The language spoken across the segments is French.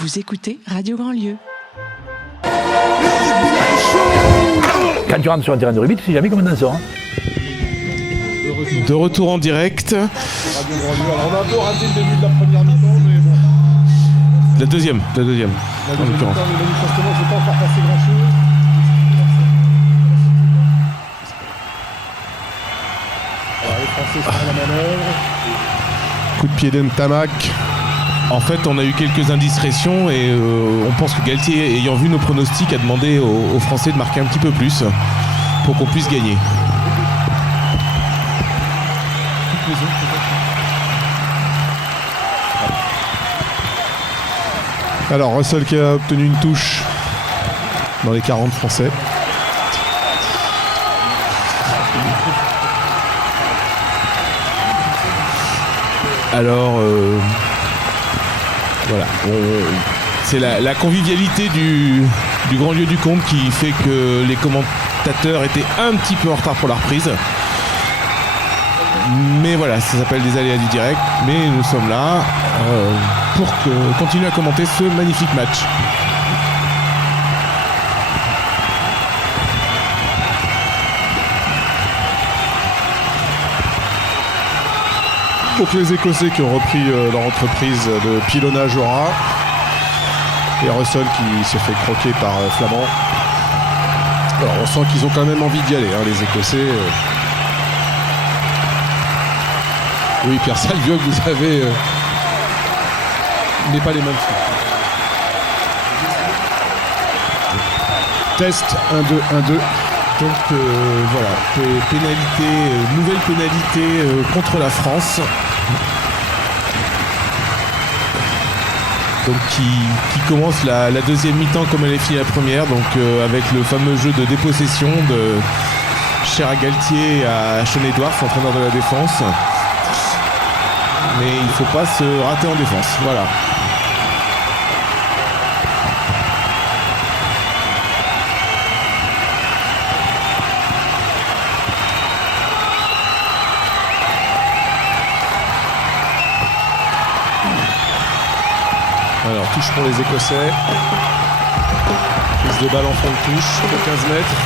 Vous écoutez Radio Grandlieu. Quand tu rentres sur un terrain de rugby, tu sais jamais comment t'en sors. De retour en direct. Radio Grandlieu. Alors on a un peu raté le début de la première mi-temps, mais bon. La deuxième. La deuxième mi-temps, mais manifestement, c'est pas encore passé grand-chose. Alors, les Français sont à la manœuvre. Coup de pied d'Entamac. En fait, on a eu quelques indiscrétions et on pense que Galtier, ayant vu nos pronostics, a demandé aux Français de marquer un petit peu plus pour qu'on puisse gagner. Alors, Russell qui a obtenu une touche dans les 40 Français. Alors, voilà. C'est la convivialité du Grand Lieu du Comte qui fait que les commentateurs étaient un petit peu en retard pour la reprise. Mais voilà, ça s'appelle des aléas du direct. Mais nous sommes là pour continuer à commenter ce magnifique match. Donc les Écossais qui ont repris leur entreprise de pilonnage au rat. Et Russell qui se fait croquer par Flamand. Alors on sent qu'ils ont quand même envie d'y aller, hein, les Écossais. Oui, Pierre Salvieux, que vous avez n'est pas les mains dessus. Test 1-2, 1-2. Donc voilà, nouvelle pénalité contre la France. Donc qui commence la deuxième mi-temps comme elle est finie la première, donc avec le fameux jeu de dépossession de cher à Galtier et à Sean Edwards, entraîneur de la défense. Mais il ne faut pas se rater en défense, voilà. Alors, touche pour les Écossais. Prise de balle en fond de touche, de 15 mètres.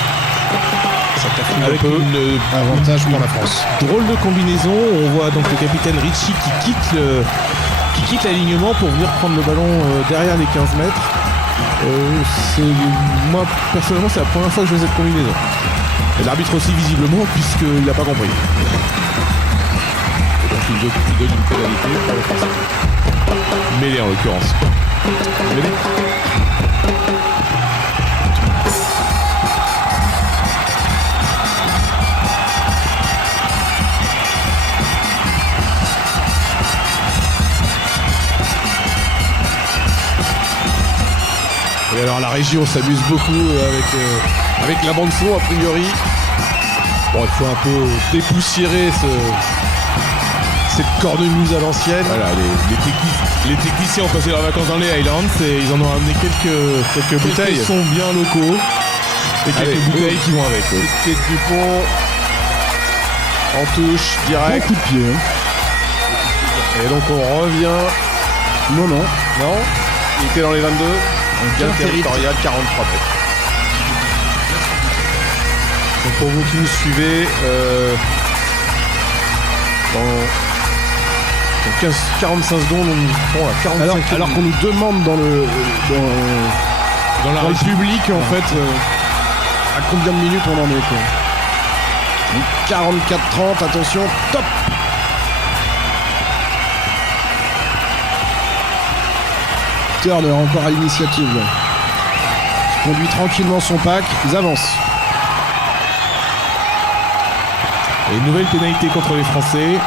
Ça cafouille Avec un peu. une Avantage pour la France. drôle de combinaison, on voit donc le capitaine Ritchie qui quitte l'alignement pour venir prendre le ballon derrière les 15 mètres. Moi, personnellement, c'est la première fois que je fais cette combinaison. Et l'arbitre aussi, visiblement, puisqu'il n'a pas compris. Et donc, il donne une pénalité pour les Français. Mêlée en l'occurrence. Mêlée. Et alors la régie, on s'amuse beaucoup avec la bande son a priori. Bon, il faut un peu dépoussiérer cette cornemuse à l'ancienne. Voilà, les techniciens ont passé leurs vacances dans les Highlands et ils en ont ramené quelques bouteilles. Ils sont bien locaux. Et quelques bouteilles qui vont avec. Tête du pont. En touche, direct. Coup de pied. Hein. Et donc on revient. Non. Non, il était dans les 22. Gain territorial, 43 mètres. Donc pour vous qui nous suivez, dans 45 secondes, on prend à 45 Alors qu'on nous demande dans le public en fait à combien de minutes on en est quoi. 44-30, attention, top. Turner encore à l'initiative. Il conduit tranquillement son pack, ils avancent. Et une nouvelle pénalité contre les Français.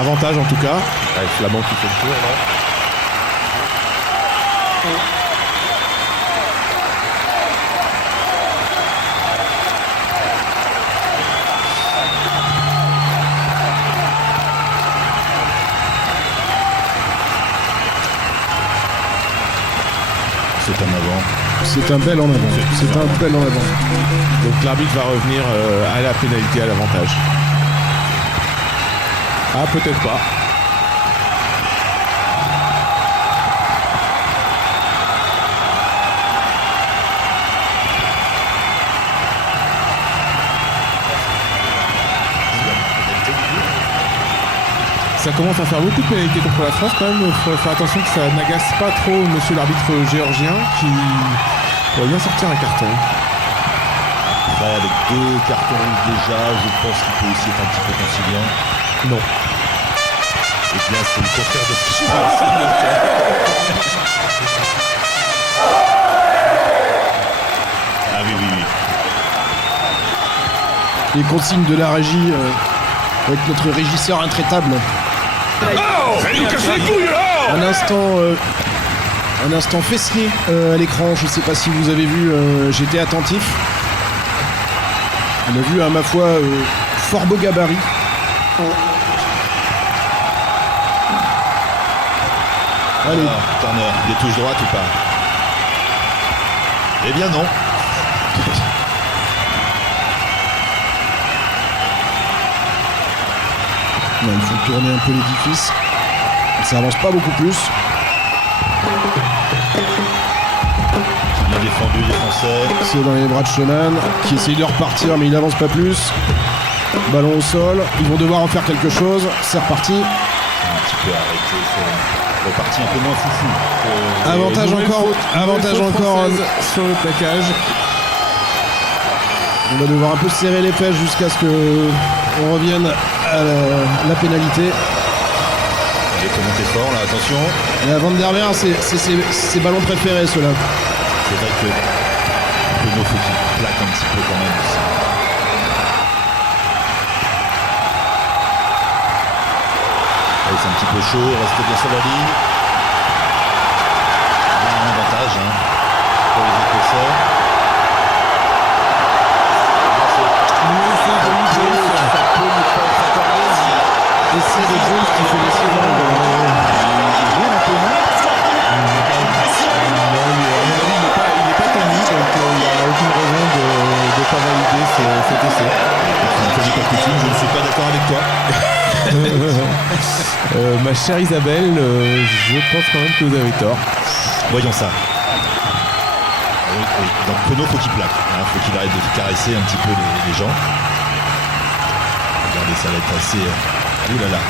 Avantage en tout cas. Avec Flamand qui fait le tour là. C'est un avant. C'est un bel en avant. C'est un bel en avant. Donc l'arbitre va revenir à la pénalité à l'avantage. Ah, peut-être pas. ça commence à faire beaucoup de pénalités contre la France quand même. Il faut faire attention que ça n'agace pas trop monsieur l'arbitre géorgien qui pourrait bien sortir un carton. Après, avec 2 cartons rouges déjà, je pense qu'il peut aussi être un petit peu conciliant. Non. Et bien, c'est le contraire de ce que je pense. Ah oui, oui, oui. Les consignes de la régie avec notre régisseur intraitable. Un instant fessier à l'écran, je sais pas si vous avez vu, j'étais attentif. On a vu à ma foi fort beau gabarit. Allez. Alors, Turner, des touches droites ou pas? Eh bien non. Non, il faut tourner un peu l'édifice. Ça avance pas beaucoup plus. Bien défendu les Français. C'est dans les bras de Schoeman qui essaye de repartir mais il n'avance pas plus. Ballon au sol. Ils vont devoir en faire quelque chose. C'est reparti. Un petit peu arrêté. C'est reparti un peu moins foufou. Avantage encore sur le plaquage. On va devoir un peu serrer les pêches jusqu'à ce que on revienne à la pénalité. Il faut monter fort là, attention. Et à Van der Merwe, c'est ses ballons préférés ceux-là. C'est vrai que Penaud faut qu'il plaque un petit peu quand même aussi. Allez, c'est un petit peu chaud, reste bien sur la ligne. Un avantage pour les Écossais. Et c'est de Jones qui fait l'essai dans le... Il n'est pas tendu, donc il n'y a aucune raison de ne pas valider cet essai. Je ne suis pas d'accord avec toi. Ma chère Isabelle, je pense quand même que vous avez tort. Voyons ça. Oui, oui. Donc Penaud, faut qu'il plaque. Faut qu'il arrête de caresser un petit peu les gens. Regardez, ça va être assez... Ouh là là.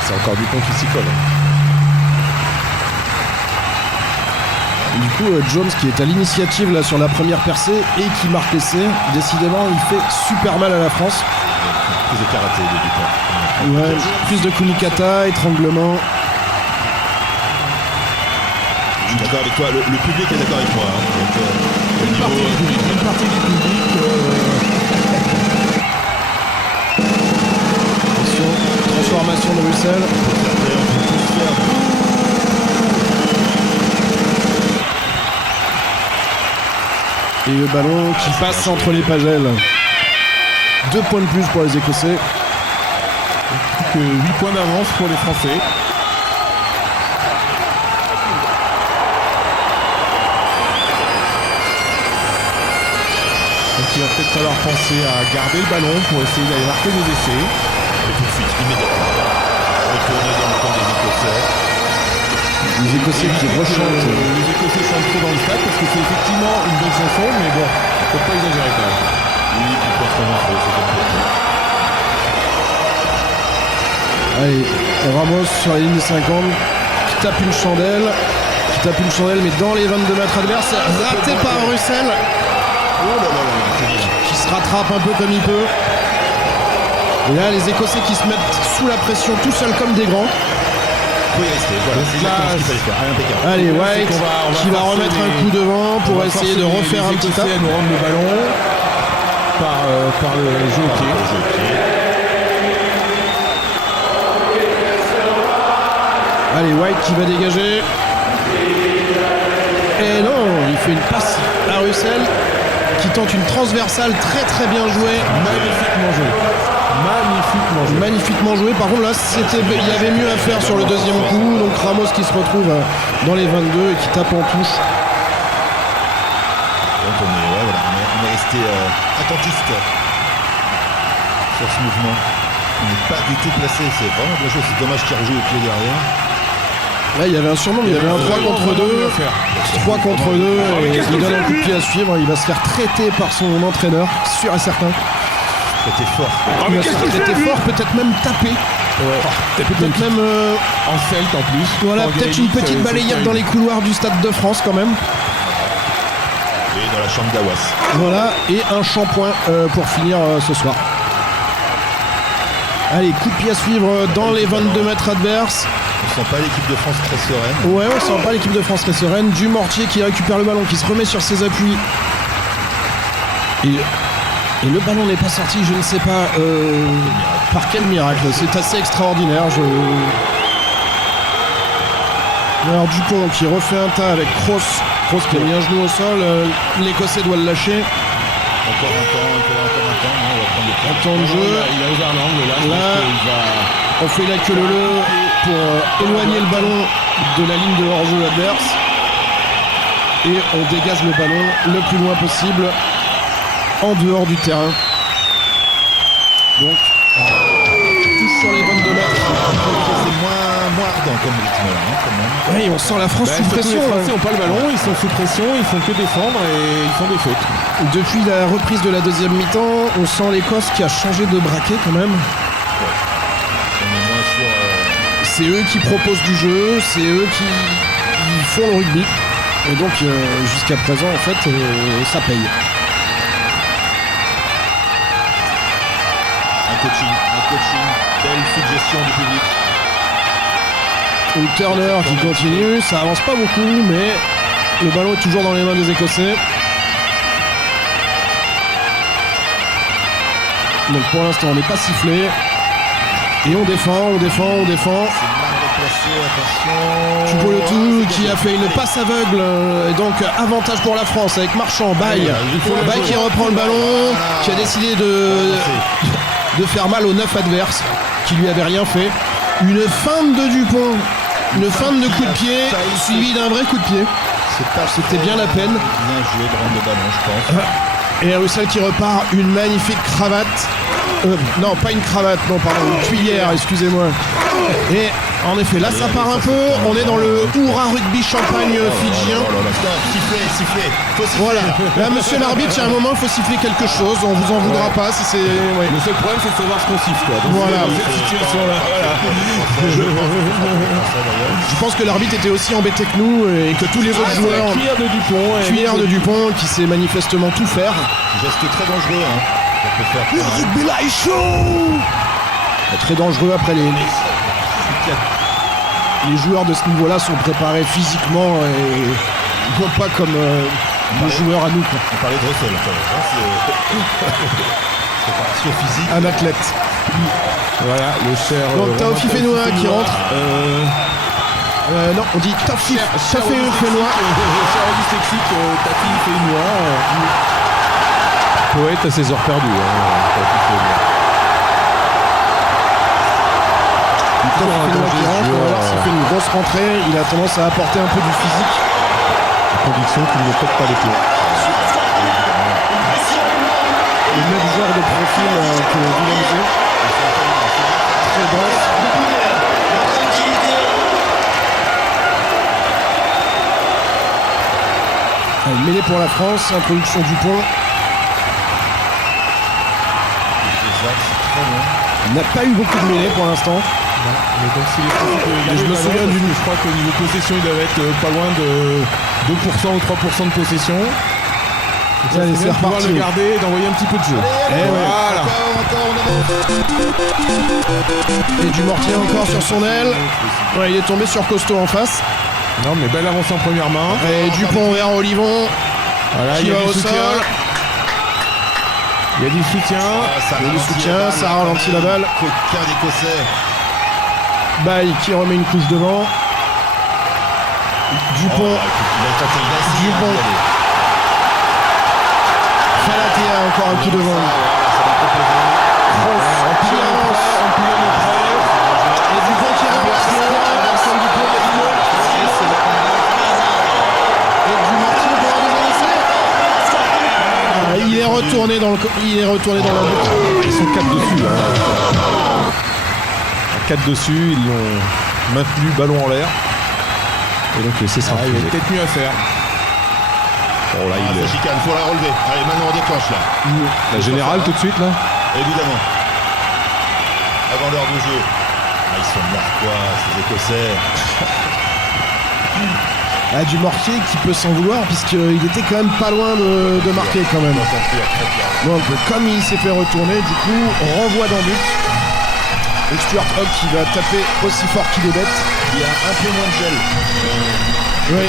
C'est encore du pont qui s'y colle. Du coup, Jones qui est à l'initiative là sur la première percée et qui marque l'essai, décidément il fait super mal à la France. Prise de karaté de Dupont. Ouais, prise de kumikata, étranglement. Je suis d'accord avec toi, le public est d'accord avec moi. Donc, Une partie du public. Transformation de Russell. Et le ballon qui passe entre les pagelles. 2 points de plus pour les Écossais. Plus que 8 points d'avance pour les Français. Donc il va peut-être falloir penser à garder le ballon pour essayer d'aller marquer des essais. Et tout de suite, immédiatement. Retourner dans le camp des Écossais. Les Écossais qui rechantent. Les Écossais chantent trop dans le stade parce que c'est effectivement une bonne chanson, mais bon, faut pas exagérer quand même. Oui, puis pas trop d'infos, c'est comme ça. Allez, Ramos sur la ligne 50 qui tape une chandelle. Mais dans les 22 mètres adverses, raté par Russell. Oh là là là, c'est bien. Qui se rattrape un peu comme il peut. Et là, les Écossais qui se mettent sous la pression tout seuls comme des grands. Faut y rester, voilà, c'est exactement ce qu'il fallait faire. Impeccable. Allez, White On va qui va forcer remettre un les- coup devant pour essayer de refaire un petit tape. tape. À nous rendre le ballon par le jeu au pied. Au jeu au pied. Allez, White qui va dégager. Et non, il fait une passe à Russell qui tente une transversale très très bien jouée. Magnifiquement joué. Par contre là, il y avait mieux à faire sur le deuxième coup. Donc Ramos qui se retrouve dans les 22 et qui tape en touche. Donc on est resté attentiste sur ce mouvement. On n'est pas du tout placé, c'est vraiment bien joué. C'est dommage qu'il rejoue au pied derrière. Là, il y avait un surnom, il y avait un 3 contre 2. 3 contre 2 et il donne un coup de pied à suivre. Il va se faire traiter par son entraîneur, sûr et certain. C'était fort. Il a été fort, peut-être même tapé. Peut-être même. En celte en plus. Voilà, Pour peut-être une Gaëlic, petite c'est balayette terrible. dans les couloirs du Stade de France quand même. Et dans la chambre d'Awas. Voilà, et un shampoing pour finir ce soir. Allez, coup de pied à suivre dans les 22 mètres adverses. On sent pas l'équipe de France très sereine. Ouais, on sent pas l'équipe de France très sereine. Dumortier qui récupère le ballon, qui se remet sur ses appuis. Et le ballon n'est pas sorti, je ne sais pas par quel miracle. C'est assez extraordinaire. Alors Dupont qui refait un tas avec Kroos. Kroos qui a mis un genou au sol. L'Écossais doit le lâcher. Encore un temps. Non, on va prendre le temps. Temps de jeu. Il a ouvert l'angle là. Je Là. pense qu'il va... On fait la queue leu pour éloigner le ballon de la ligne de hors-jeu adverse. Et on dégage le ballon le plus loin possible en dehors du terrain. Donc, touche sur les 22 mètres. C'est moins ardent comme rythme là, hein, quand même. Oui, on sent la France sous surtout pression. les là. Français n'ont pas le ballon, ils sont sous pression, ils font que défendre et ils font des fautes. Depuis la reprise de la deuxième mi-temps, on sent l'Écosse qui a changé de braquet quand même. On est moins sur. C'est eux qui proposent du jeu, c'est eux qui font le rugby. Et donc, jusqu'à présent, en fait, ça paye. Un coaching. Belle suggestion du public. Une Turner qui continue, ça avance pas beaucoup, mais le ballon est toujours dans les mains des Écossais. Donc pour l'instant, on n'est pas sifflé. Et on défend. C'est mal replacé, attention. Choupo-Moting qui a fait une passe aveugle, et donc avantage pour la France avec Marchand, Baye. Baye qui reprend le ballon, qui a décidé de faire mal au 9 adverse, qui lui avait rien fait. Une feinte de Dupont, une feinte de coup de pied, suivie d'un vrai coup de pied. C'était bien la peine. Bien joué de rendre le ballon, je pense. Et Russell qui repart, une magnifique cravate. Non, pas une cravate, non, pardon, une cuillère, excusez-moi. Et en effet, là ça part un peu. On est dans le Houra Rugby Champagne fidjien. Sifflez. Faut siffler. Voilà. Là, monsieur l'arbitre, il y a un moment, il faut siffler quelque chose. On vous en voudra pas si c'est. Ouais. Le seul problème, c'est de savoir ce qu'on siffle, quoi. Donc, Voilà. dans cette situation-là, Je pense que l'arbitre était aussi embêté que nous et que tous les autres joueurs. Cuillère de Dupont. Cuillère de Dupont qui sait manifestement tout faire. Geste très dangereux. Hein. Ça peut faire Le rugby là est chaud. Très dangereux après les joueurs de ce niveau-là sont préparés physiquement et non pas comme nos joueurs à nous, quoi. On parlait de Russell. Préparation physique. Un athlète. Voilà, le cher. Donc Taofi Fenoa qui rentre. Non, on dit Taofi Fenoa. Cher dyslexique, Tafi Fenoa. Poète à ses heures perdues. Taofi Fenoa qui rentre. On va voir s'il fait une grosse rentrée. Il a tendance à apporter un peu du physique. Conviction qu'il ne pète pas les plombs. Le même genre de profil que Villemzé. Très dense. Allez, mêlée pour la France, introduction du pont. Il n'a pas eu beaucoup de mêlées pour l'instant. Mais donc, si les Français peuvent garder je me le ballon, souviens parce d'une- que je crois qu'au niveau possession, il doit être pas loin de 2% ou 3% de possession. Donc ça, Allez, c'est c'est bien de pouvoir reparti. le garder et d'envoyer un petit peu de jeu. Voilà. Et Dumortier encore sur son aile. Ouais, il est tombé sur Costaud en face. Non, mais belle avance en première main. Et Dupont vers Olivon. Voilà, Qui il y a va du au soutien. sol. Il y a du soutien. Il y a du soutien, ça ralentit la balle. Coquin d'Écossais. Baye qui remet une couche devant. Dupont. Dupont. Falatea encore un coup devant. Grosse qui avance. Et Dupont qui avance. Personne du pont, il y a Dupont. Et Dumortier pour un deuxième essai. Il est retourné dans la boucle. Ils sont 4 dessus. 4 dessus, ils l'ont maintenu ballon en l'air. Et donc laissé Il y a s'infuser. peut-être mieux à faire. Bon là, il Ça chicane, faut la relever. Allez, maintenant on déclenche là. la générale tout de suite là. évidemment. Avant l'heure de jeu. Ah, ils sont narquois, ces Écossais. Du Mortier qui peut s'en vouloir puisqu'il était quand même pas loin de marquer quand même. Donc comme il s'est fait retourner, du coup, renvoi dans but. Et Stuart Hogg qui va taper aussi fort qu'il est bête. Il y a un peu moins de gel. Oui.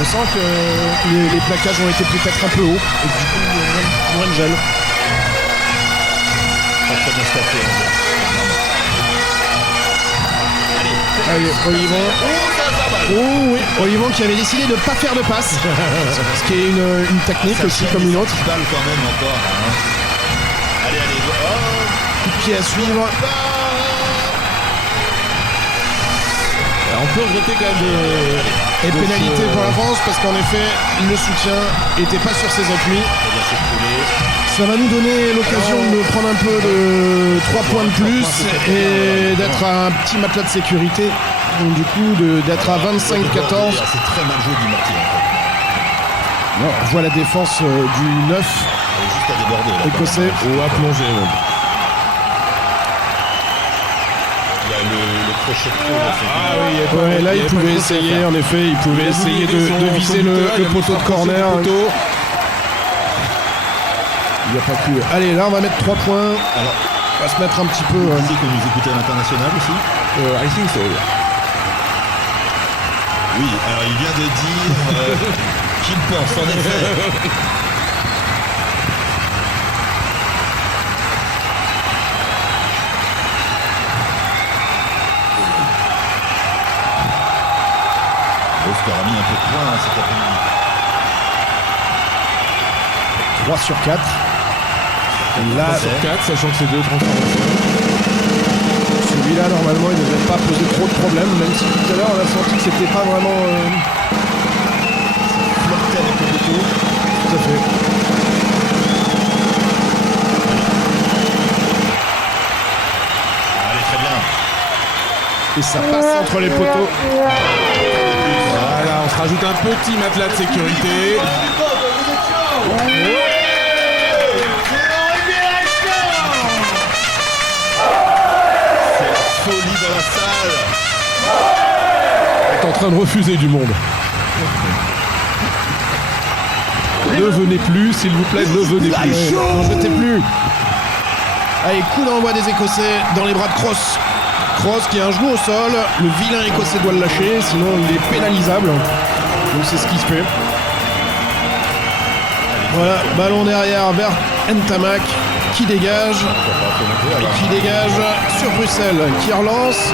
On sent que les plaquages ont été peut-être un peu hauts et du coup moins de gel. Pas très bien staffé. Allez, Olivon. Oh oui, Olivon qui avait décidé de ne pas faire de passe. Ce qui est une technique aussi comme une autre. Balle quand même encore. Hein. Allez, Coup de pied à suivre. On peut regretter quand même Et pénalité pour la France parce qu'en effet, le soutien n'était pas sur ses appuis. Ça va nous donner l'occasion de prendre un peu de 3 points de plus et d'être à un petit matelas de sécurité. Donc du coup, d'être à 25-14. C'est très mal joué du Mortier en fait. On voit la défense du 9 Il est juste à déborder. Là, écossais. ou à plonger. Il y a le crochet de pied. Ah oui, Ouais, là il pouvait essayer, en effet, il pouvait essayer de viser le poteau de corner. Il n'a pas pu. Allez, là on va mettre 3 points. Alors, On va se mettre un petit peu. vous disiez que vous écoutez à l'international aussi. I think so. Oui, alors il vient de dire qu'il pense en effet. Oscar a mis un peu de points cet après-midi. 3 sur 4. Là, Sur 4, sachant que c'est 2 transformations. celui-là, normalement, il ne devrait pas poser trop de problèmes, même si tout à l'heure, on a senti que c'était pas vraiment. Flirté avec le poteau. Tout à fait. Allez, très bien. Et ça passe entre les poteaux. Voilà, on se rajoute un petit matelas de sécurité. Folie dans la salle. Est en train de refuser du monde. Ne venez plus, s'il vous plaît, ne venez plus. N'en jetez plus. Allez, coup d'envoi des Écossais dans les bras de Cross. Cross qui a un genou au sol. Le vilain Écossais doit le lâcher, sinon il est pénalisable. Donc c'est ce qui se fait. Voilà, ballon derrière vers Ntamak qui dégage. Et qui dégage sur Bruxelles, qui relance.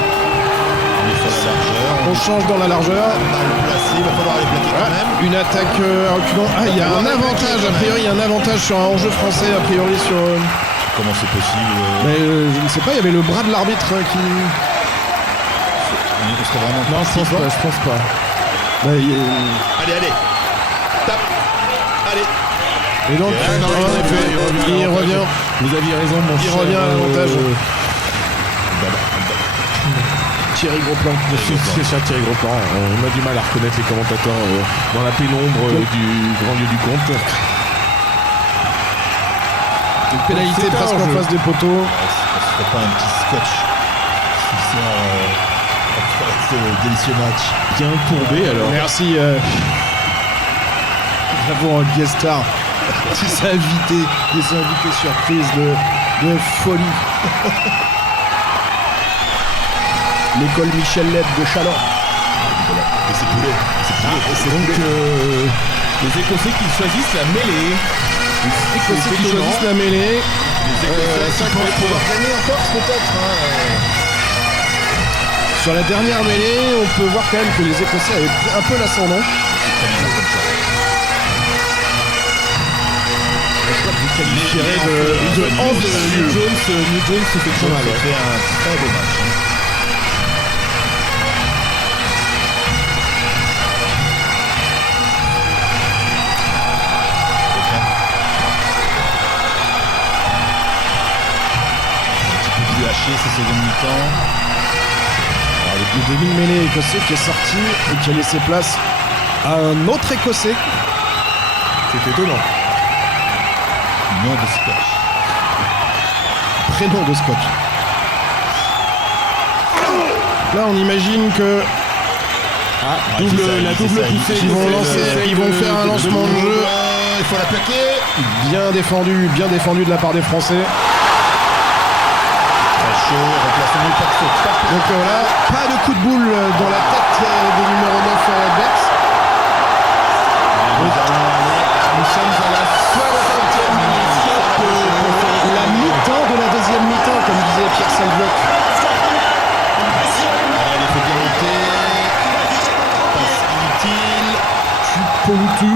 On change dans la largeur. Mal placé, il va falloir les plaquer quand même. Une attaque à reculons. Ah, il y a un avantage, a priori, il y a un avantage sur un enjeu français, a priori sur. Comment c'est possible Mais, je ne sais pas, il y avait le bras de l'arbitre qui. On serait vraiment. Non, je pense pas. Bah, Allez, allez. Tape. Allez. Et donc, en effet, il revient. Vous aviez raison, mon Il cher. revient à l'avantage. Thierry Grosplan. C'est cher Thierry Grosplan. On a du mal à reconnaître les commentateurs dans la pénombre du grand lieu du compte. Une pénalité C'est presque un en jeu. face des poteaux. Ce serait pas un petit scotch. C'est un délicieux match. Bien courbé alors. Merci. Nous avons un guest star. Des invités surprises de folie. L'école Michel Leb de Chalon. Et c'est poulet. C'est Donc les Écossais qui choisissent la mêlée. Les Écossais C'est qui étonnant. choisissent la mêlée. Les Écossais qui peuvent pouvoir gagner en Corse peut-être. Sur la dernière mêlée, on peut voir quand même que les Écossais avaient pris un peu l'ascendant. C'est très bizarre comme ça. Vous qualifierez de New ambitieux. Jones se fait trop mal. Ça fait un très beau match. Un petit peu plus haché ces secondes mi-temps. Le demi-mêlée écossais qui est sorti et qui a laissé place à un autre écossais. C'est étonnant. Non de scotch. prénom de Scott. Là, on imagine que La double poussée. ils vont faire un lancement de jeu. Il faut la plaquer. Bien défendu de la part des Français. Très chaud, replacement, pas de faute. Donc voilà, pas de coup de boule dans la tête du numéro 9 Bex. Nous sommes à la 60e minute. La mi-temps de la deuxième mi-temps, comme disait Pierre Salbioc. Allez, il faut bien monter. Passe inutile. Poutou.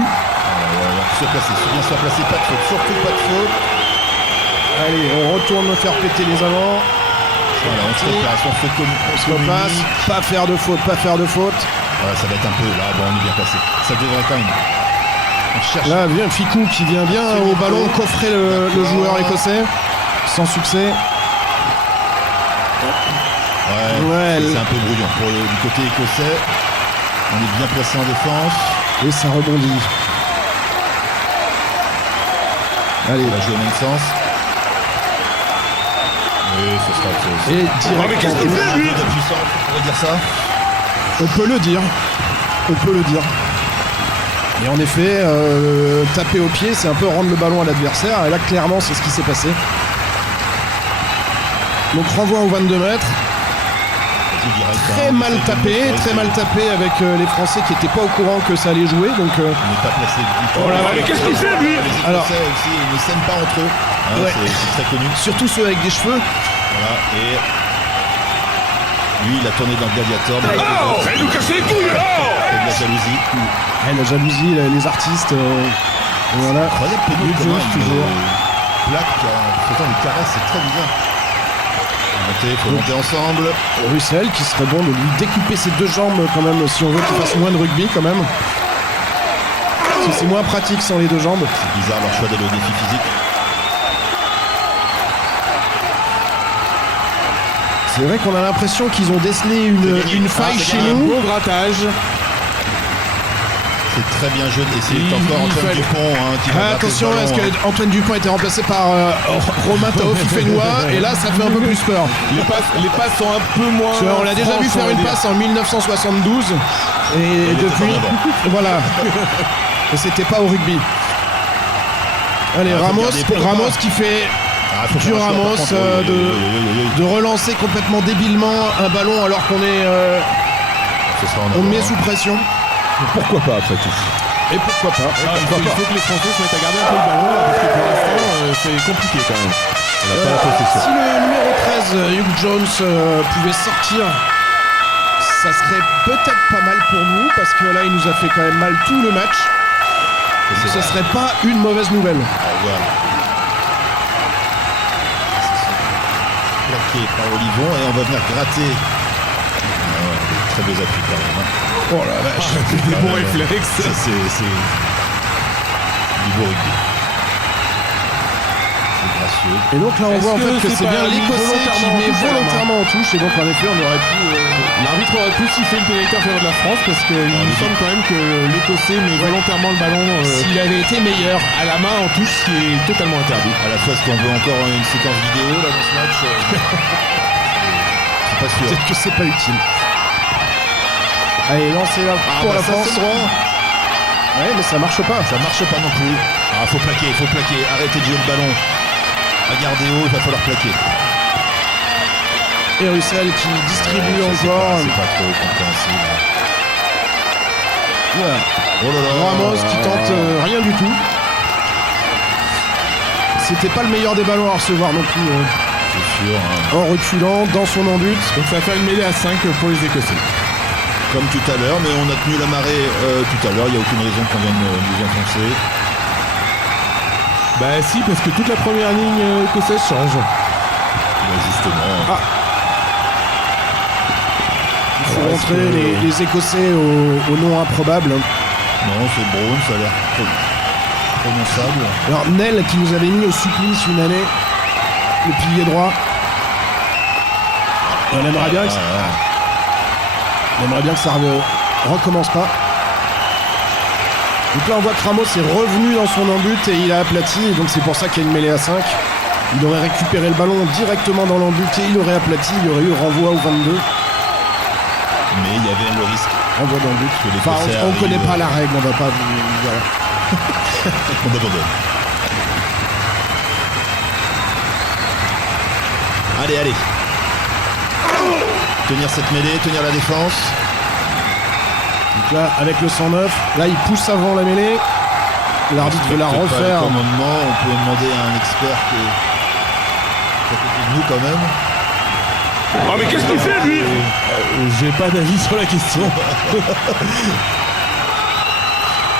Surplacé, bien surplacé, pas de faute, surtout pas de faute. Allez, on retourne faire péter les avants. Voilà, on se replace, on se Repasse, pas faire de faute. Voilà, ça va être un peu là, bon, on est bien placé. Ça devrait quand même. On cherche. Là, vient Ficou qui vient bien au ballon coffrer le joueur écossais. Sans succès. Ouais, c'est un peu brouillon. Du côté écossais, on est bien placé en défense. et ça rebondit. Allez, On va jouer au même sens. Oui, ce sera autre chose. et direct. Un peu de puissance, on pourrait dire ça. On peut le dire. Et en effet, taper au pied, c'est un peu rendre le ballon à l'adversaire. Et là, clairement, c'est ce qui s'est passé. Donc renvoi au 22 mètres. Très mal tapé avec les Français qui n'étaient pas au courant que ça allait jouer. Donc, On n'est pas placé du tout. Oh là là, mais qu'est-ce qu'il fait, lui Les Écossais Alors- aussi, ils ne s'aiment pas entre eux. Hein, Ouais. c'est très connu. surtout ceux avec des cheveux. Voilà, et lui, il a tourné dans le Gladiator. Mais Allez nous casser les couilles, là c'est de la jalousie. La jalousie, les artistes. Voilà. Incroyable pénible Luc comment Jones, une toujours. plaque en faisant des caresses, c'est très bizarre. Il faut monter ensemble. Russell qui serait bon de lui découper ses deux jambes quand même si on veut qu'il fasse moins de rugby quand même. Parce que c'est moins pratique sans les deux jambes. C'est bizarre leur choix d'aller au défi physique. C'est vrai qu'on a l'impression qu'ils ont décelé une faille c'est chez gagné. nous. Beau grattage. C'est très bien joué et c'est Il encore Antoine fallait- Dupont qui va gratter Attention, le est-ce ballon, que Antoine Dupont a été remplacé par Romain Taofi-Fénois et là ça fait un peu plus peur. Les passes sont un peu moins. Parce qu'on l'a déjà vu franches, faire on une va dire. passe en 1972 et était depuis, pas bon. voilà. Et c'était pas au rugby. Allez, Ah, faut Ramos, garder, pourquoi Ramos pas. qui fait Ah, faut du faire un choix, par Ramos contre. Oui, oui, oui. de relancer complètement débilement un ballon alors qu'on est Ce sera en on le avant, met hein. sous pression. Pourquoi pas, après tout? Et pourquoi pas Il faut que les Français se mettent à garder un peu le ballon là, parce que pour l'instant c'est compliqué quand même. On n'a pas la possession. Si le numéro 13, Hugh Jones, pouvait sortir, ça serait peut-être pas mal pour nous, parce que là, il nous a fait quand même mal tout le match. C'est Ce vrai. serait pas une mauvaise nouvelle. Au revoir. Plaqué par Olivon et on va venir gratter. Ah ouais, des très beaux appuis quand même. Hein. Oh la vache. Des bons réflexes. Ça, c'est du beau rugby. C'est gracieux. Et donc là, on Est-ce voit en que fait que c'est c'est pas bien mis l'Écossais qui volontairement en met touche à la main volontairement en touche. Et donc en effet, on aurait pu. L'arbitre aurait pu siffler une pénalité en faveur de la France parce qu'il nous semble quand même que l'Écossais met volontairement le ballon S'il avait été meilleur. à la main en touche, ce qui est totalement interdit. À la fois, est-ce qu'on veut encore une séquence vidéo là dans ce match C'est pas sûr. Peut-être que c'est pas utile. Allez, lancez là pour la ça, France. c'est droit. Ouais, mais ça marche pas. Ça marche pas non plus. Ah, faut plaquer. Arrêtez de jouer le ballon. À garder haut, il va falloir plaquer. Et Russell qui distribue encore. C'est pas trop compréhensible. Voilà. Oh là là. Ramos qui tente rien du tout. C'était pas le meilleur des ballons à recevoir non plus. C'est sûr. Hein. En reculant dans son embut. Donc ça va faire une mêlée à 5 pour les Écossais. Comme tout à l'heure, mais on a tenu la marée tout à l'heure. Il n'y a aucune raison qu'on vienne nous enfoncer. Bah si, parce que toute la première ligne écossaise change. Bah, justement. Il faut montrer les Écossais au nom improbable. Non, c'est Brown, ça a l'air prononçable. Alors Nel qui nous avait mis au supplice une année, le pilier droit. Et on aimerait bien que ça, recommence pas. Donc là on voit que Ramos est revenu dans son embut et il a aplati, et donc c'est pour ça qu'il y a une mêlée à 5. Il aurait récupéré le ballon directement dans l'embut et il aurait aplati, il y aurait eu renvoi au 22. Mais il y avait le risque. Renvoi dans le but. Que les Enfin, Écossais on connaît arrivent, pas la règle, on va pas vous... Voilà. On abandonne. Allez, allez. Tenir cette mêlée, tenir la défense. Donc là, avec le 109, là il pousse avant la mêlée. L'arbitre veut la Peut-être pas refaire. le commandement, on peut demander à un expert qui est à côté de nous quand même. Oh mais qu'est-ce qu'il fait lui? J'ai pas d'avis sur la question.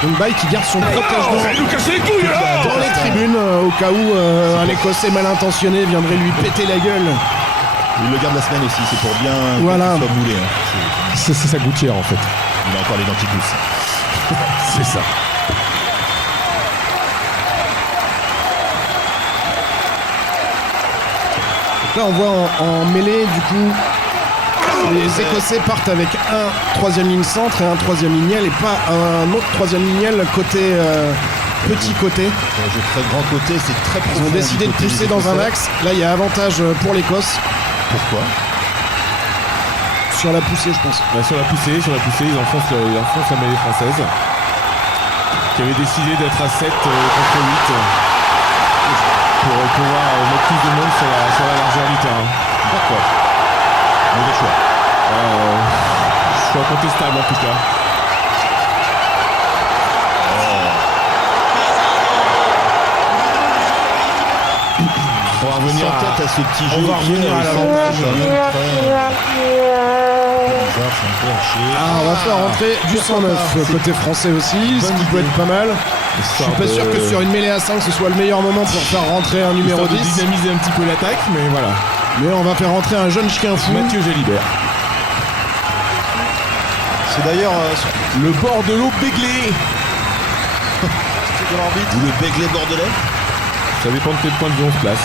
Donc Baye qui garde son protège-dents Il nous casse les couilles là. dans les tribunes au cas où un Écossais mal intentionné viendrait lui péter la gueule. Il le garde la semaine aussi, c'est pour bien Voilà. qu'il soit moulé. Hein. C'est sa gouttière en fait. Il a encore les dents qui poussent. C'est ça. Donc là on voit en mêlée du coup les Écossais partent avec un troisième ligne centre et un troisième lignel et pas un autre troisième lignel côté petit côté. Un jeu très grand côté, c'est très profond. Ils ont décidé du de côté pousser des dans un Écossais. axe. Là il y a avantage pour l'Écosse Pourquoi? sur la poussée je pense. Sur la poussée, ils enfoncent la mêlée française. Qui avait décidé d'être à 7 contre 8 pour pouvoir mettre plus de monde sur la largeur du terrain. D'accord. Mauvais choix. Choix contestable en tout cas. On va revenir Sans tête à ce petit jeu. on va revenir à l'avantage. Bizarre, c'est un peu haché. Ah, on va faire rentrer du 109 côté français aussi, ce qui peut être pas mal. Je suis pas sûr que sur une mêlée à 5 ce soit le meilleur moment pour faire rentrer un numéro Histoire de 10. dynamiser un petit peu l'attaque, mais voilà. Mais on va faire rentrer un jeune chien fou. Mathieu Gélibert. C'est d'ailleurs Le bord de l'eau béglé. de l'arbitre ou le Begley bordelais. Ça dépend de quel point de vue on se place.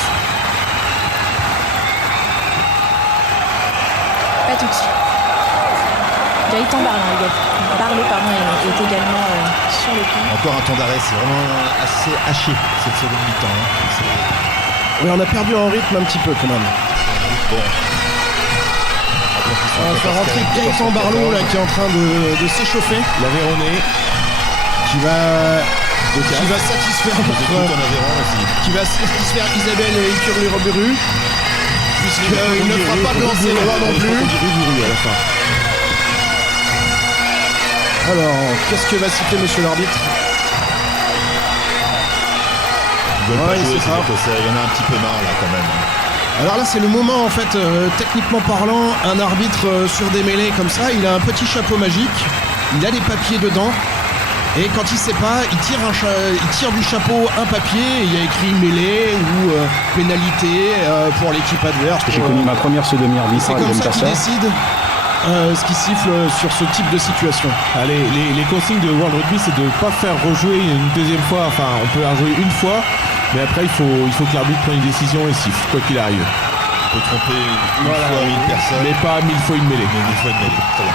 Pas tout de suite. Gaëtan Barlow est également sur le coup. Encore un temps d'arrêt, c'est vraiment assez haché cette seconde mi-temps. Hein. Oui, on a perdu en rythme un petit peu quand même. Bon. On va faire rentrer Gaëtan Barlow là, qui est en train de s'échauffer, La Véronée. qui va satisfaire Tout notre, en Aveyron aussi. qui va satisfaire Isabelle et Icurlu-Roburu, puisqu'il ne fera pas de lancer droit non plus. À la fin. Alors, qu'est-ce que va citer monsieur l'arbitre? Ils veulent Ouais, pas il jouer sait ces pas. Écossais, il y en a un petit peu marre là quand même. Alors là c'est le moment en fait, techniquement parlant, un arbitre sur des mêlées comme ça, il a un petit chapeau magique, il a des papiers dedans, et quand il sait pas, il tire du chapeau un papier, et il y a écrit mêlée ou pénalité pour l'équipe adverse. J'ai connu ma première sodomie C'est arbitrale, comme j'aime ça pas qu'il ça. décide ce qui siffle sur ce type de situation. Allez, les consignes de World Rugby, c'est de ne pas faire rejouer une deuxième fois. Enfin, on peut la rejouer une fois, mais après, il faut que l'arbitre prenne une décision et siffle, quoi qu'il arrive. On peut tromper une fois 1000 personnes, Mais pas 1000 fois une mêlée. mais une fois une mêlée. Très bien.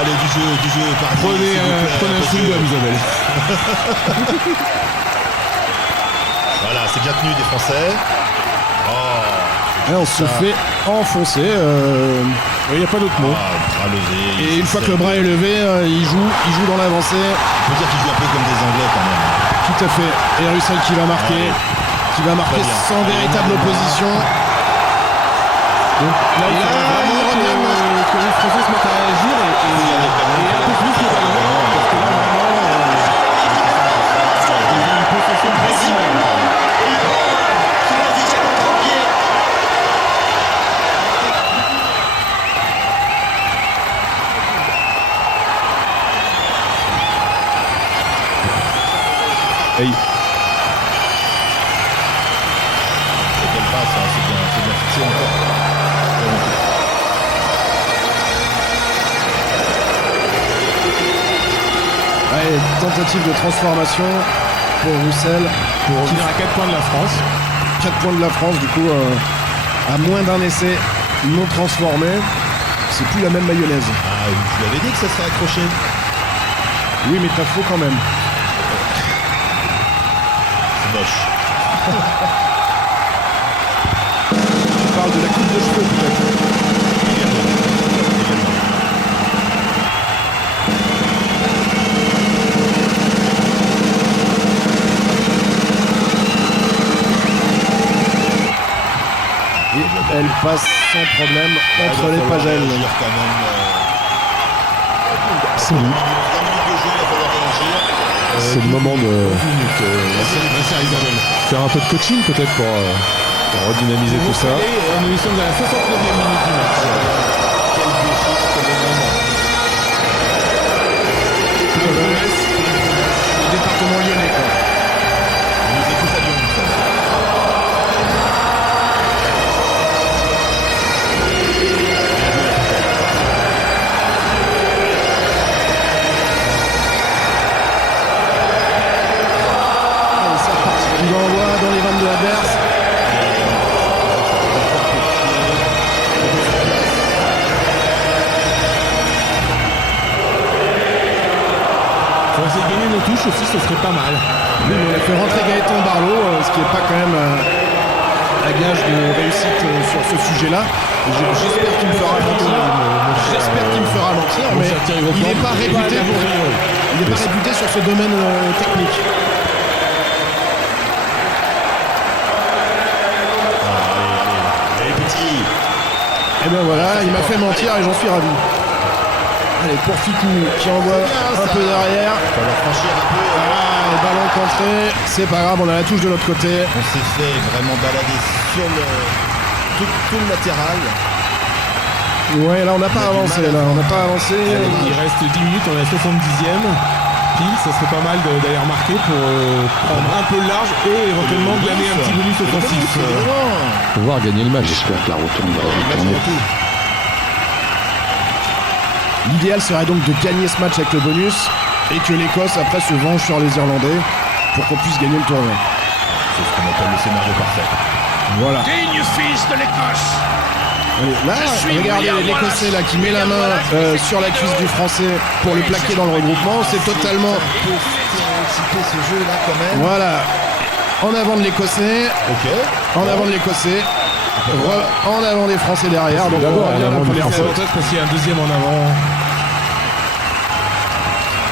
Allez, du jeu, par Prenez un chewing-gum, Isabelle. Voilà, c'est bien tenu des Français. Et on se fait enfoncer. Il n'y a pas d'autre mot. Bras levé. Et une fois que le bras est levé, il joue dans l'avancée. On peut dire qu'ils jouent un peu comme des Anglais quand même. Tout à fait. Et Russell qui va marquer. Qui va marquer Très bien. sans véritable opposition. Donc, là, il faut vraiment que les Français se mettent à réagir et un peu plus le ballon. Parce que là, vraiment, ils ont une possession maximale. Hey, C'est quelle passe, hein, c'est bien fixé encore. Ouais, tentative de transformation pour Russell. Pour revenir à 4 points de la France. 4 points de la France, du coup, à moins d'un essai non transformé. C'est plus la même mayonnaise. Ah, je l'avais dit que ça serait accroché. Oui, mais t'as faux quand même. moche. Tu parles de la coupe de cheveux peut-être. Et elle passe sans problème entre les pagelles. Quand même, C'est 20 minutes de jeu, il va falloir réagir. c'est le moment de Ma chère Isabelle. faire un peu de coaching peut-être pour redynamiser tout ça. Et nous sommes à la 69e minute du match. Quel défi, quel moment. Le département lyonnais quoi. On nous écoute à Lyon, ça. Allez, c'est reparti. Il envoie dans les 22 adverses. Faut essayer de gagner nos touches aussi, ce serait pas mal. Oui, mais on a fait rentrer Gaëtan Barlow, ce qui n'est pas quand même un gage de réussite sur ce sujet-là. J'espère qu'il me fera mentir. J'espère qu'il me fera mentir, mais il n'est pas réputé sur ce domaine technique. Allez, petit. Et ben voilà, il m'a fait mentir et j'en suis ravi. Allez, pour Ficou qui envoie un peu derrière. Il va falloir franchir un peu. Ah, le ballon contré, c'est pas grave, on a la touche de l'autre côté. On s'est fait vraiment balader sur tout le latéral. Ouais, là on n'a pas avancé, on n'a pas avancé. Il reste 10 minutes, on est à la 70e. Pile, ça serait pas mal d'aller remarquer pour prendre un peu le large et éventuellement glaner un petit bonus offensif. Pouvoir gagner le match. J'espère que la retourne va retourner. L'idéal serait donc de gagner ce match avec le bonus et que l'Écosse après se venge sur les Irlandais pour qu'on puisse gagner le tournoi. C'est ce qu'on appelle le scénario parfait. Voilà. Digne fils de l'Écosse. Allez, là, regardez l'Écossais là qui met la main sur la cuisse du Français pour le plaquer dans le regroupement. C'est totalement. Un peu stéréotypé ce jeu là quand même. Voilà. En avant de l'Écossais. Ok. En avant de l'Écossais. En avant des Français derrière. Donc D'abord, on revient en avant la des première C'est fois. avantage parce qu'il y a un deuxième en avant.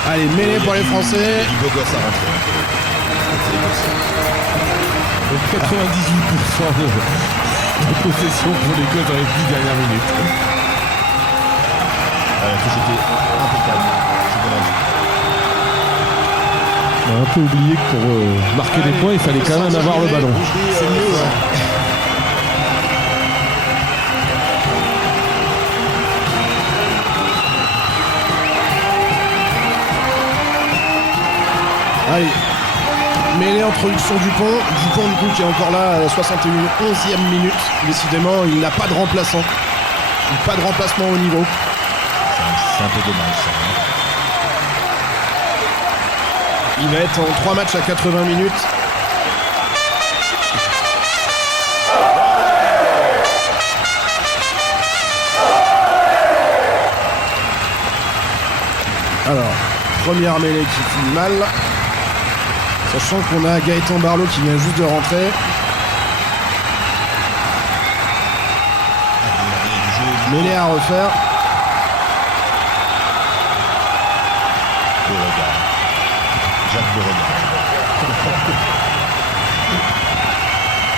Allez, mêlée pour les Français. Il beau gosse à rentrer. Donc 98% de possession pour l'Écosse dans les 10 dernières minutes. La touche était impeccable. C'est dommage. On a un peu oublié que pour marquer des points, il fallait quand même avoir le ballon. C'est mieux. Allez. Mêlée, introduction Dupont. Dupont, du coup, qui est encore là à la 11e minute. Décidément, il n'a pas de remplaçant. Pas de remplacement au niveau. C'est un peu dommage ça. Il va être en 3 matchs à 80 minutes. Alors, première mêlée qui finit mal. Sachant qu'on a Gaëtan Barlow qui vient juste de rentrer. Mêlée à refaire. Beauregard. Jacques Beauregard.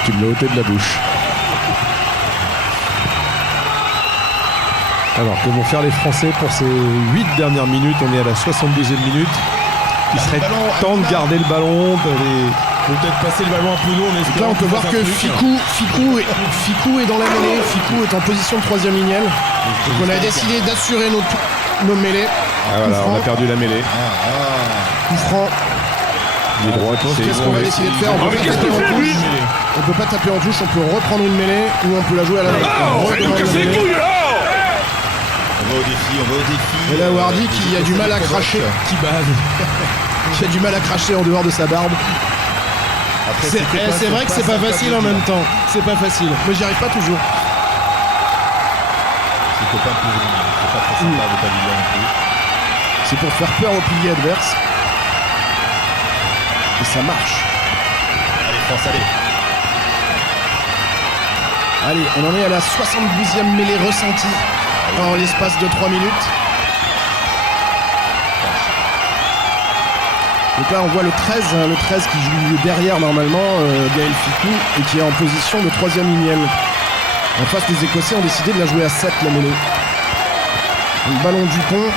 Tu me l'as ôté de la bouche. Alors, que vont faire les Français pour ces 8 dernières minutes? On est à la 72e minute. Il serait temps de garder le ballon, d'aller... Peut-être passer le ballon un peu lourd en espérant. Là, on peut qu'il voir fasse que un truc. Ficou est dans la mêlée. Ficou est en position de 3e lignelle. Donc on a décidé d'assurer nos mêlées. Ah voilà, on a perdu la mêlée. Coup franc. Les droits qui s'est Qu'est-ce qu'on va décider de faire? On peut pas taper en touche. On peut pas taper en touche. On peut reprendre une mêlée ou on peut la jouer à la main. On redemande la mêlée. On va au défi. Et là, Wardy qui a du mal à cracher. Qui base. Qui a du mal à cracher en dehors de sa barbe. Après, C'est vrai que c'est pas facile en même temps. C'est pas facile. Mais j'y arrive pas toujours. C'est copain pour lui. C'est pas très sympa le pavillon non plus. C'est pour faire peur au pilier adverse. Et ça marche. France, allez. Allez, on en est à la 72e mêlée ressentie en l'espace de 3 minutes. Donc là, on voit le 13 qui joue derrière normalement, Gaël Ficou, et qui est en position de 3e lignel. En face, les Écossais ont décidé de la jouer à 7, la mêlée. Le ballon Dupont,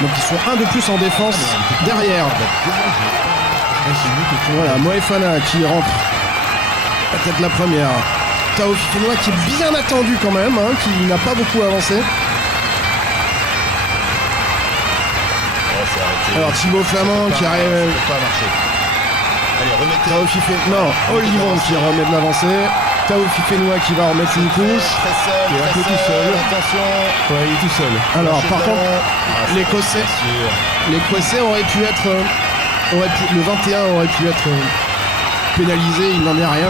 donc ils sont un de plus en défense derrière. Voilà, Moefana qui rentre à tête la première. Tao Fifenois qui est bien attendu quand même, hein, qui n'a pas beaucoup avancé. Alors Thibaut Flamand qui arrive. Pas marché. Allez, remettez. Tao Fifenois, non, Olivon qui remet de l'avancée. Tao Fifenois qui va remettre une couche. Très seul, Il est un peu tout seul. Attention. Ouais, il est tout seul. Alors Lâchez par le contre, ballon. l'Écossais aurait pu être. Le 21 aurait pu être pénalisé, il n'en est rien.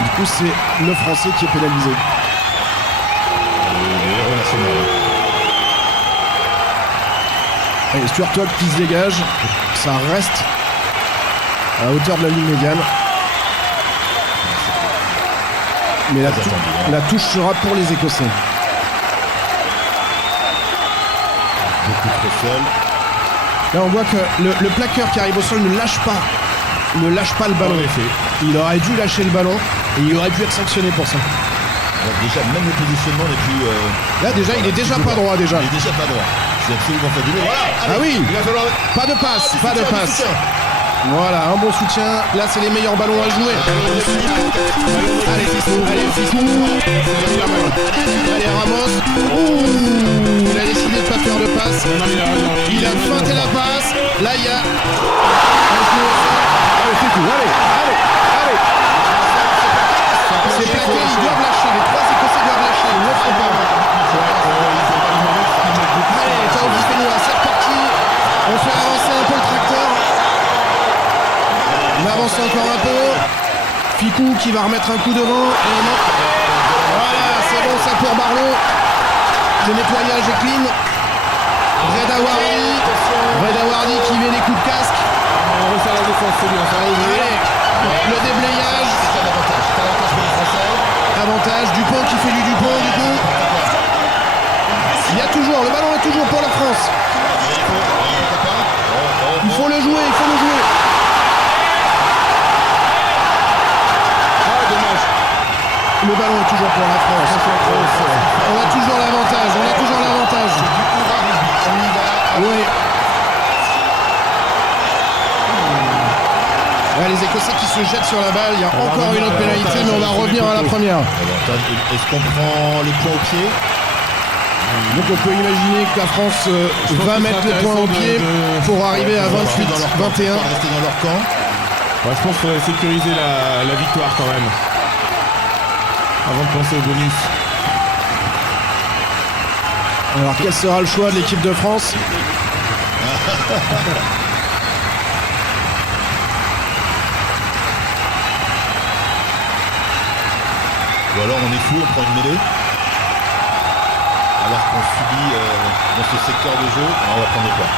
Du coup, c'est le Français qui est pénalisé. Allez, Stuart Hogg qui se dégage. Ça reste à hauteur de la ligne médiane. Mais la touche sera pour les Écossais. Beaucoup trop seul. Là, on voit que le plaqueur qui arrive au sol ne lâche pas le ballon. En effet. Il aurait dû lâcher le ballon et il aurait pu être sanctionné pour ça. Alors, déjà, même le positionnement n'est plus. Là, déjà, il est déjà pas droit déjà. Il est déjà pas droit. C'est absolument fabuleux. Voilà. Ah oui. Il va falloir. Pas de passe, pas de Soutien, passe. soutien. Voilà, un bon soutien. Là, c'est les meilleurs ballons à jouer. Allez, Ficou. Allez, Ramos. Ouh, il a décidé de pas faire de passe. Il a feinté la passe. Là, il y a. Allez, Ficou, allez. C'est plaqué, ils doivent lâcher. Les 3 Écossais doivent lâcher. Ils ne le font pas. Allez, Tao Fifenois, c'est reparti. On fait avancer un peu le tracteur. On avance encore un peu. Ficou qui va remettre un coup devant. Et non. Voilà, c'est bon ça pour Barlow. Le nettoyage est clean. Reda Wardi qui met des coups de casque. On resserre la défense, c'est bien, ça va ouvrir. Allez, le déblayage. C'est un avantage. C'est un avantage pour les Français. Avantage, Dupont qui fait du Dupont du coup. Il y a toujours, le ballon est toujours pour la France. Il faut le jouer, Le ballon est toujours pour la France. On a toujours l'avantage, On y va. Oui. Ouais, les Écossais qui se jettent sur la balle, il y a encore une autre pénalité, mais on va revenir à la première. Est-ce qu'on prend les points au pied? Donc on peut imaginer que la France va mettre le point au pied pour arriver à 28-21. Rester dans leur camp. Ouais, je pense qu'il faudrait sécuriser la victoire quand même. Avant de penser au bonus. Alors quel sera le choix de l'équipe de France? Ou alors on est fou, on prend une mêlée. Alors qu'on subit dans ce secteur de jeu, on va prendre des points.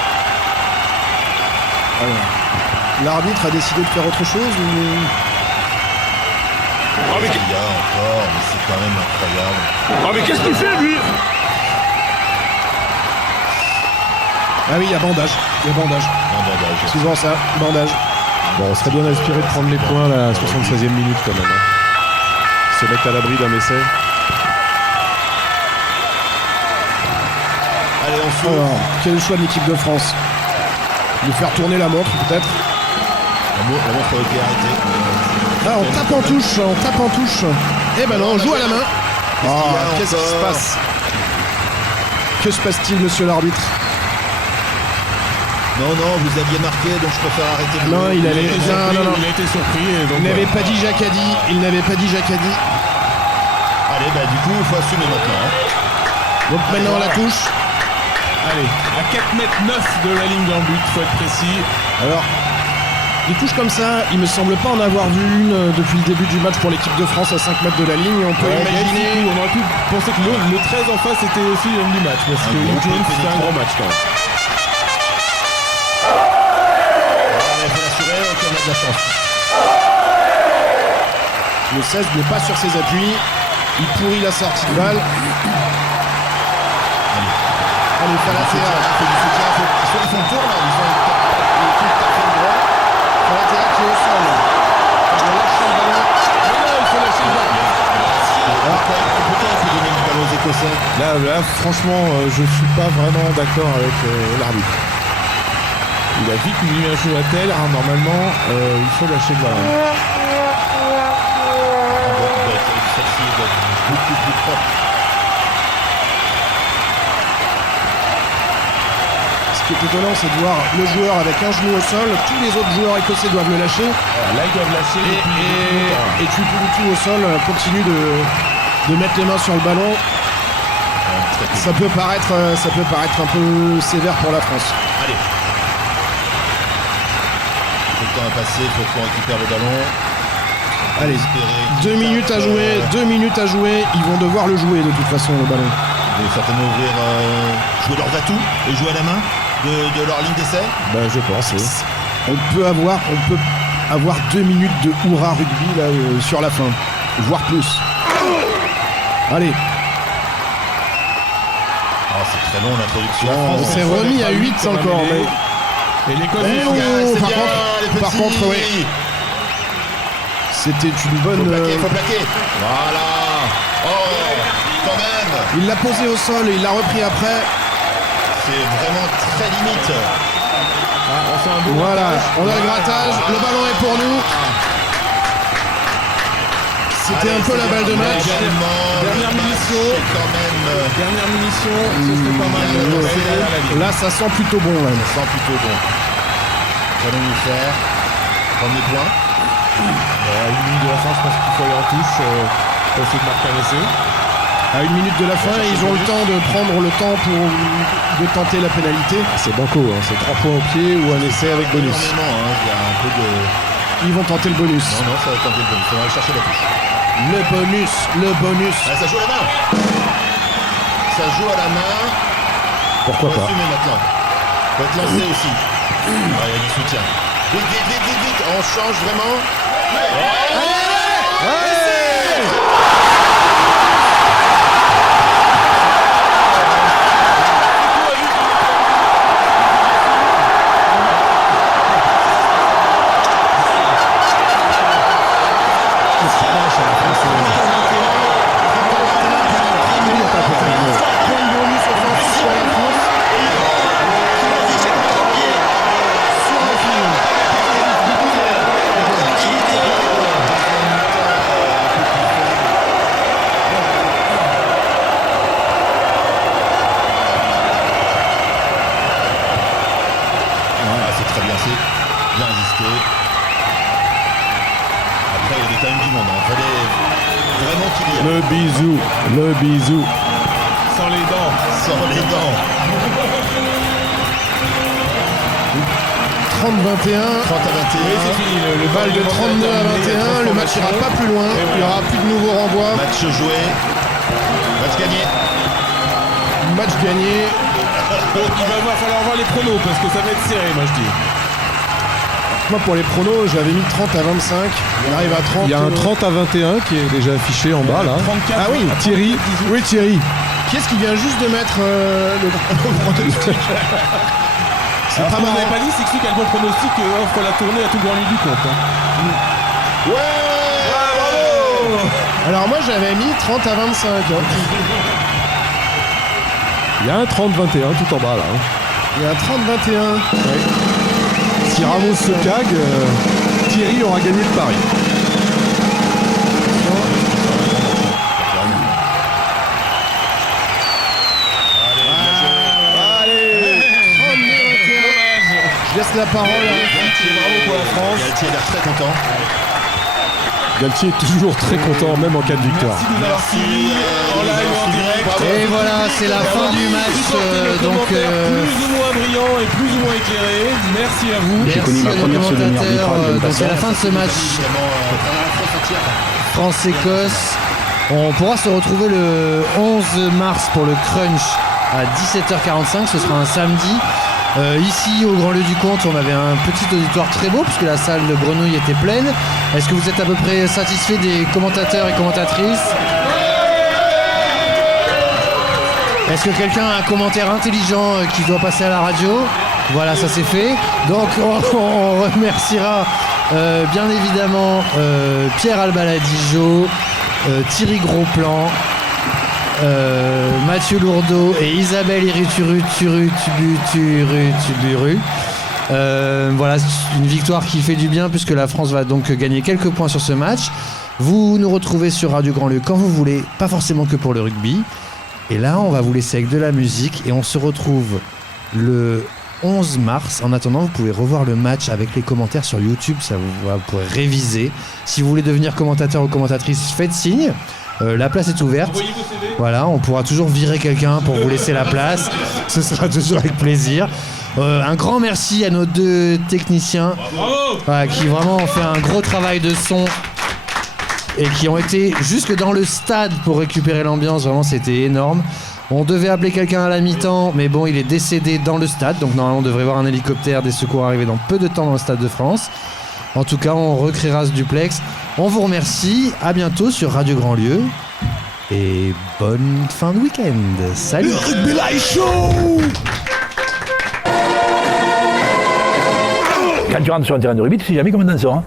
L'arbitre a décidé de faire autre chose ou... Il y a encore, mais c'est quand même incroyable. Oh mais qu'est-ce qu'il fait lui? Ah oui, il y a bandage. Un bandage. Souvent ça, bandage. Bon, on serait bien inspiré de prendre les points là, à la 76e minute quand même. Se mettre à l'abri d'un essai. Allez, on s'ouvre. Alors, quel est le choix de l'équipe de France? De faire tourner la montre peut-être? La montre a été arrêtée. Ah, on tape en touche. Eh ben non, on joue à la main. Qu'est-ce qui se passe? Que se passe-t-il, monsieur l'arbitre? Non, vous aviez marqué, donc je préfère arrêter le Non, jeu. il a été surpris. Et donc, Il n'avait pas dit Jacadi. Allez, bah du coup, il faut assumer maintenant. Donc maintenant la touche. Allez, à 4,9 m de la ligne d'un but, faut être précis. Alors, des touches comme ça, il me semble pas en avoir vu une depuis le début du match pour l'équipe de France à 5 mètres de la ligne. On peut imaginer. On aurait pu penser que le 13 en face était aussi l'homme du match, parce que Luke Jones c'était un grand match quand même. Il faut l'assurer, ok, on a de la chance. Le 16 n'est pas sur ses appuis. Il pourrit la sortie de balle. Allez, Falatea. Ils font le tour là, ils font le droit. Falatea qui est au sol. Il va lâcher le ballon. Non, il faut lâcher le ballon. Pourquoi il faut donner le ballon aux Écossais? Là, franchement, je suis pas vraiment d'accord avec l'arbitre. Il a vite mis un jeu à tel. Normalement, il faut lâcher le ballon. Celle-ci doit être beaucoup plus propre. Ce qui est étonnant, c'est de voir le joueur avec un genou au sol. Tous les autres joueurs écossais doivent le lâcher. Là, ils doivent lâcher. Et Tuipulotu au sol continue de mettre les mains sur le ballon. Ça peut paraître un peu sévère pour la France. Allez. Le temps a passé, il faut qu'on récupère le ballon. Allez, Espérer 2 minutes à jouer, 2 minutes à jouer. Ils vont devoir le jouer de toute façon, le ballon. Ils vont certainement ouvrir, jouer leur va-tout et jouer à la main de leur ligne d'essai. Ben, je pense, oui. On peut avoir 2 minutes de hurrah rugby là, sur la fin, voire plus. Allez, Ah, c'est très long l'introduction. on s'est remis à 8 encore. Mais... Et l'Écosse, Eh ils oh, font- par contre- par contre, oui. C'était une bonne... Faut plaquer. Voilà. Oh, quand même. Il l'a posé au sol et il l'a repris après. C'est vraiment très limite. on fait un beau Voilà, grattage. on a le grattage, le ballon est pour nous. C'était un peu la balle de match. Dernière munition. C'est quand même. Dernière munition, ce serait pas mal de passer derrière la ligne. Là, ça sent plutôt bon. Là. Ça sent plutôt bon. Qu'allons-nous faire? Premier point. À 1 minute de la fin, je pense qu'il faut aller en touche pour essayer de marquer un essai. À 1 minute de la fin, ils ont le temps de prendre le temps de tenter la pénalité. C'est banco, hein. C'est 3 points au pied ou un essai avec bonus. Énormément, hein. Il y a un peu de. Ils vont tenter le bonus. Non, ça va tenter le bonus. On va aller chercher la touche. Le bonus. Ah, ça joue à la main. Ça joue à la main. Pourquoi Faut pas? assumer maintenant. Faut être lancé aussi. Ah, il y a du soutien. Vite. On change vraiment. C'est très bien, c'est bien résisté. Après, il y avait quand même du monde. Il fallait vraiment qu'il y ait. Le bisou. Sans les dents. Sans les dents. 30-21. 30 à 21. Oui, c'est fini. Le Balle de 32 à 21. Le match ira pas plus loin. Il n'y aura plus de nouveaux renvois. Match joué. Match gagné. Match gagné. Donc il va falloir voir les pronos parce que ça va être serré, moi je dis. Moi, pour les pronos, j'avais mis 30 à 25. On arrive à 30. Il y a un 30 à 21 qui est déjà affiché en bas là. 34. Ah oui, Thierry. Oui, Thierry. Qui est-ce qui vient juste de mettre le pronostic? C'est Alors, pas ce qu'on marrant. n'avait pas dit, c'est que celui qui a le bon pronostic offre la tournée à tout le grand milieu du compte. Hein. Alors moi, j'avais mis 30 à 25. Il y a un 30-21 tout en bas là. Il y a un 30-21. Si Ramos se cague, Thierry aura gagné le pari. Je laisse la parole Bravo pour la France. Galtier a l'air très content. Galtier est toujours très content, même en cas de victoire. Merci de nous avoir suivis en live, en direct. Et voilà, c'est la fin du match. Donc, Plus ou moins brillant et plus ou moins éclairé. Merci à vous. J'ai connu ma première sodomie arbitrale. Donc à la fin de ce match, France-Écosse, on pourra se retrouver le 11 mars pour le crunch à 17h45. Ce sera un samedi. Ici, au Grand Lieu du Comte, on avait un petit auditoire très beau puisque la salle de Grenouille était pleine. Est-ce que vous êtes à peu près satisfait des commentateurs et commentatrices ? Est-ce que quelqu'un a un commentaire intelligent qui doit passer à la radio ? Voilà, ça c'est fait. Donc on remerciera bien évidemment Pierre Albaladijo, Thierry Grosplan, Mathieu Lourdeau et Isabelle Irituru. Voilà, une victoire qui fait du bien puisque la France va donc gagner quelques points sur ce match. Vous nous retrouvez sur Radio Grand Lieu quand vous voulez, pas forcément que pour le rugby. Et là, on va vous laisser avec de la musique et on se retrouve le 11 mars. En attendant, vous pouvez revoir le match avec les commentaires sur YouTube, vous pourrez réviser. Si vous voulez devenir commentateur ou commentatrice, faites signe. La place est ouverte. Voilà, on pourra toujours virer quelqu'un pour vous laisser la place. Ce sera toujours avec plaisir. Un grand merci à nos deux techniciens qui vraiment ont fait un gros travail de son et qui ont été jusque dans le stade pour récupérer l'ambiance. Vraiment, c'était énorme. On devait appeler quelqu'un à la mi-temps, mais bon, il est décédé dans le stade. Donc normalement, on devrait voir un hélicoptère des secours arriver dans peu de temps dans le Stade de France. En tout cas, on recréera ce duplex. On vous remercie. À bientôt sur Radio Grand Lieu. Et bonne fin de week-end. Salut. Le Rugby Live Show. Quand tu rentres sur un terrain de rugby, tu sais jamais comment t'en sors. Hein.